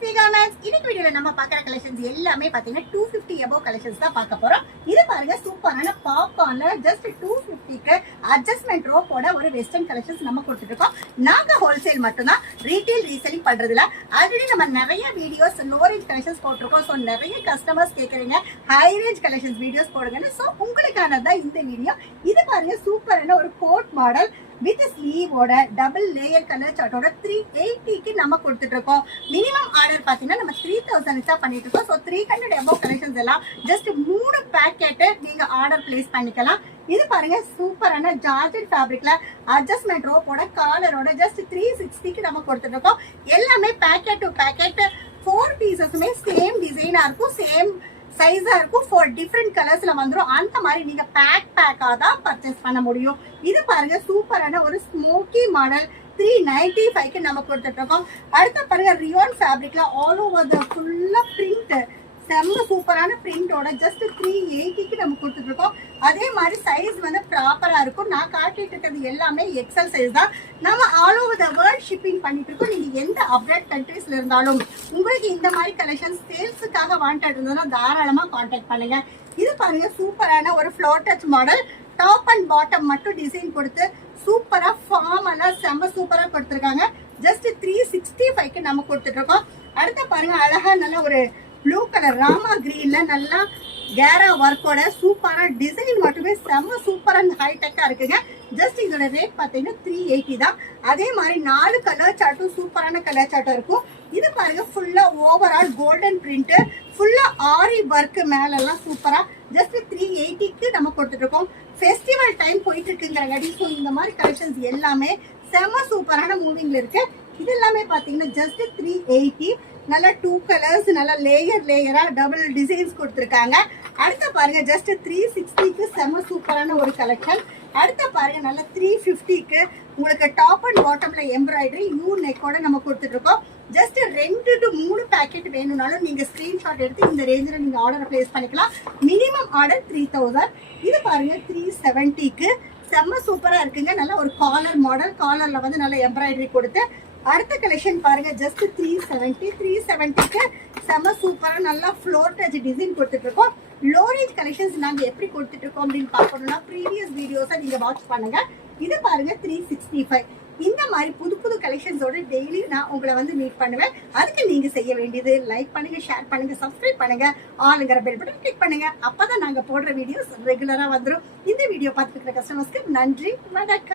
SP garments. இன்னைக்கு வீடியோல நம்ம பார்க்குற கலெக்ஷன்ஸ் எல்லாமே பார்த்தீங்கன்னா 250 above கலெக்ஷன்ஸ் தான் பார்க்க போறோம். இது பாருங்க சூப்பரான பாப்கார்ன்ல ஜஸ்ட் 250க்கு அட்ஜஸ்ட்மெண்ட் ரோப்போட ஒரு வெஸ்டர்ன் கலெக்ஷன்ஸ் நம்ம கொடுத்துட்டு இருக்கோம். நாங்க ஹோல்சேல் மட்டும்தான், ரீட்டைல் ரீசெல்லிங் பண்றதுல. ஆல்ரெடி நம்ம நிறைய வீடியோஸ் லோ ரேஞ்ச் கலெக்ஷன்ஸ் போட்டிருக்கோம். ஸோ நிறைய கஸ்டமர்ஸ் கேட்குறீங்க ஹை ரேஞ்ச் கலெக்ஷன்ஸ் வீடியோஸ் போடுங்கன்னு. ஸோ உங்களுக்கானதான் இந்த வீடியோ. இது பாருங்க சூப்பரான ஒரு கோட் மாடல் வித் ஸ்லீவோட டபுள் லேயர் கலர் சார்ட்டோட 380க்கு நம்ம கொடுத்துட்டு இருக்கோம். மினிமம் ஆர்டர் பார்த்தீங்கன்னா நம்ம 3000 தான் பண்ணிட்டு இருக்கோம். ஸோ 300 above கலெக்ஷன்ஸ் எல்லாம் ஜஸ்ட் 3 பேக்கெட்டு நீங்க ஆர்டர் பிளேஸ் பண்ணிக்கலாம். இது பாருங்க சூப்பரான ஜார்ஜெட் ஃபேப்ரிக்ல அட்ஜஸ்ட்மெண்ட் ரோப்போட காலரோட ஜஸ்ட் 360க்கு நம்ம கொடுத்துட்டு இருக்கோம். எல்லாமே பேக்கெட் டு பேக்கெட் 4 பீசஸுமே சேம் டிசைனா இருக்கும், சேம் சைஸா இருக்கும். 4 டிஃப்ரெண்ட் கலர்ஸ்ல வந்துடும். அந்த மாதிரி நீங்க பேக்கா தான் பர்ச்சேஸ் பண்ண முடியும். இது பாருங்க சூப்பரான ஒரு ஸ்மோக்கி மாடல் 395க்கு நம்ம கொடுத்துட்டு இருக்கோம். அடுத்த பாருங்க ரியோன் ஃபேப்ரிக்ல ஆல் ஓவர் த ஃபுல்லா பிரிண்ட், செம்ம சூப்பரான பிரிண்டோட ஜஸ்ட் 380க்கு நம்ம கொடுத்துட்டு இருக்கோம். அதே மாதிரி சைஸ் வந்து ப்ராப்பரா இருக்கும். நான் காட்டிட்டு இருக்கிறது எல்லாமே எக்ஸல் சைஸ் தான். நம்ம all over the world shipping பண்ணிட்டு இருக்கோம். நீங்க எந்த அப்ராட் கண்ட்ரீஸ்ல இருந்தாலும் உங்களுக்கு இந்த மாதிரி கலெக்ஷன் சேல்ஸுக்காக வாண்டட் இருந்ததுன்னா தாராளமா கான்டாக்ட் பண்ணுங்க. இது பாருங்க சூப்பரான ஒரு floor touch model, top and bottom மட்டும் டிசைன் கொடுத்து சூப்பரா ஃபார்மலா செம்ம சூப்பரா கொடுத்துருக்காங்க. ஜஸ்ட் 365க்கு நம்ம கொடுத்துட்டு இருக்கோம். அடுத்த பாருங்க அழகா நல்ல ஒரு ப்ளூ கலர் ராமா கிரீன்ல நல்லா கேரா ஒர்க்கோட சூப்பரா டிசைன் மட்டுமே செம்ம சூப்பரா ஹைடெக்கா இருக்குங்க. ஜஸ்ட் இதோட ரேட் பாத்தீங்கன்னா 380 தான். அதே மாதிரி 4 கலர் சார்ட்டும் சூப்பரான கலர் சார்ட்டும் இருக்கும். இது பாருங்க ஃபுல்லா ஓவரால் கோல்டன் பிரிண்ட், ஃபுல்லா ஆரி ஒர்க் மேல எல்லாம் சூப்பரா ஜஸ்ட் 380க்கு நம்ம கொடுத்துட்டு இருக்கோம். ஃபெஸ்டிவல் டைம் போயிட்டு இருக்குங்கிறங்காட்டி ஸோ இந்த மாதிரி கலெக்ஷன்ஸ் எல்லாமே செம்ம சூப்பரான மூவிங்ல இருக்கு. இது எல்லாமே பாத்தீங்கன்னா ஜஸ்ட் 380. நல்ல 2 கலர்ஸ் நல்ல லேயரா டபுள் டிசைன்ஸ் கொடுத்துருக்காங்க. அடுத்த பாருங்க ஜஸ்ட் 360க்கு செம்ம சூப்பரான ஒரு கலெக்ஷன். அடுத்த பாருங்க நல்ல 350க்கு உங்களுக்கு டாப் அண்ட் பாட்டம்ல எம்ப்ராய்டரி யூ நெக்கோட நம்ம கொடுத்துட்டு இருக்கோம். ஜஸ்ட் 2 to 3 பேக்கெட் வேணும்னாலும் நீங்க ஸ்கிரீன்ஷாட் எடுத்து இந்த ரேஞ்சில் நீங்க ஆர்டர் பிளேஸ் பண்ணிக்கலாம். Minimum order 3000. இது பாருங்க 370க்கு செம்ம சூப்பரா இருக்குங்க. நல்ல ஒரு காலர் மாடல், காலர்ல வந்து நல்ல எம்ப்ராய்டரி கொடுத்து. அடுத்த கலெக்ஷன் பாருங்க ஜஸ்ட் 370க்கு செம்ம சூப்பரா நல்லா ஃப்ளோர் டச் டிசைன் கொடுத்துட்டு இருக்கோம். லோ ரேஞ்ச் கலெக்ஷன்ஸ் நாங்க எப்படி கொடுத்துட்டு இருக்கோம் அப்படின்னு பார்க்கணும்னா ப்ரீவியஸ் வீடியோஸை நீங்க வாட்ச் பண்ணுங்க. இது பாருங்க 365. இந்த மாதிரி புது புது கலெக்ஷன்ஸோட டெய்லி நான் உங்களை வந்து மீட் பண்ணுவேன். அதுக்கு நீங்க செய்ய வேண்டியது லைக் பண்ணுங்க, ஷேர் பண்ணுங்க, சப்ஸ்கிரைப் பண்ணுங்க, ஆளுங்கிற பெல் பட்டன் கிளிக் பண்ணுங்க. அப்பதான் நாங்க போடுற வீடியோஸ் ரெகுலரா வந்துடும். இந்த வீடியோ பார்த்துட்டு இருக்கிற கஸ்டமர்ஸ்க்கு நன்றி, வணக்கம்.